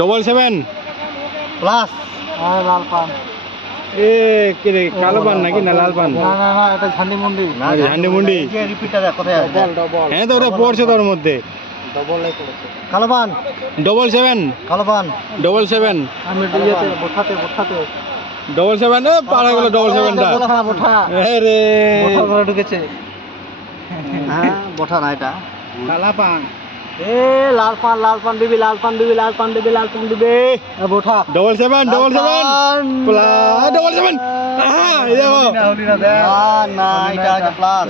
Double seven plus লাল পান। এ কি রে কালো পান নাকি না লাল পান? না না না এটা ঝান্ডি মুন্ডি। আরে ঝান্ডি মুন্ডি। যে রিপিটার কোথায় আছে? ডবল হ্যাঁ তো ওটা পড়ছে তোর মধ্যে। ডবলই পড়েছে। কালো পান? ডবল সেভেন কালো পান। ডবল সেভেন আমি ইয়েতে বোঠাতে বোঠাতে ডবল সেভেন পাড়া গেল ডবল সেভেনটা বোঠা বোঠা এ রে। বোঠা ঢুকেছে। হ্যাঁ বোঠা না এটা। কালা পান। এ লাল পান লাল পান দিবি লাল পান দিবি লাল পান দিবি লাল পান দিবি। এ বোঠা double seven double seven plus double seven এই দেখো। না এটা আছে প্লাস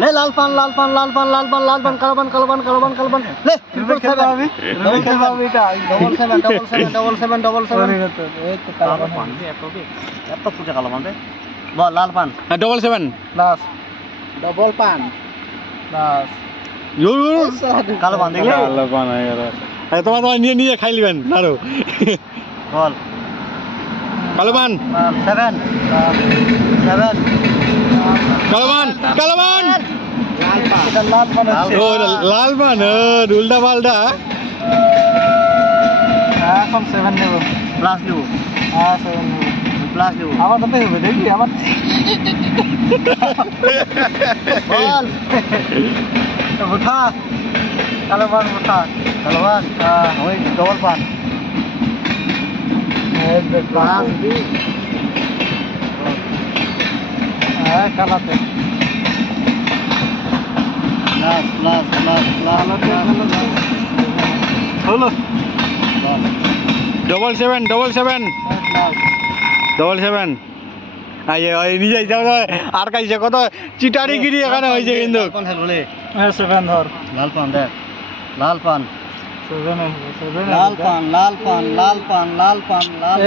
লে লাল পান লাল পান লাল পান লাল পান লাল পান কালো পান কালো পান কালো পান কালো পান। লে ট্রিপল সেভেন ডবল সেভেন এটা double seven double seven double seven double seven এই তো কালো পান। এত এত পুজো কালো পান রে। বল লাল পান। ডবল সেভেন প্লাস ডবল পান প্লাস কালো পান দেখলে কালো পান হয়ে গেল। তোমার তোমার নিয়ে নিয়ে খাই আরও বল। কালো পান সেভেন। সেভেন। কালো পান কালো পান লাল পান উল্টা পাল্টা। এখন সেভেন নেব। প্লাস নেব। হ্যাঁ সেভেন নেব। প্লাস নেব। আমার তো হবে দেখবি আমার বল। উঠা কালো পান। উঠা কালো পান। হ্যাঁ ওই ডবল পান প্লাস হ্যাঁ কালাতে প্লাস প্লাস প্লাস প্লাস হলো double seven double seven double seven নিজে আর কাছে কত? চিটারি গিরি এখানে হয়েছে কিন্তু। লাল পান দেখ। লাল পান লাল পান লাল পান লাল পান লাল পান লাল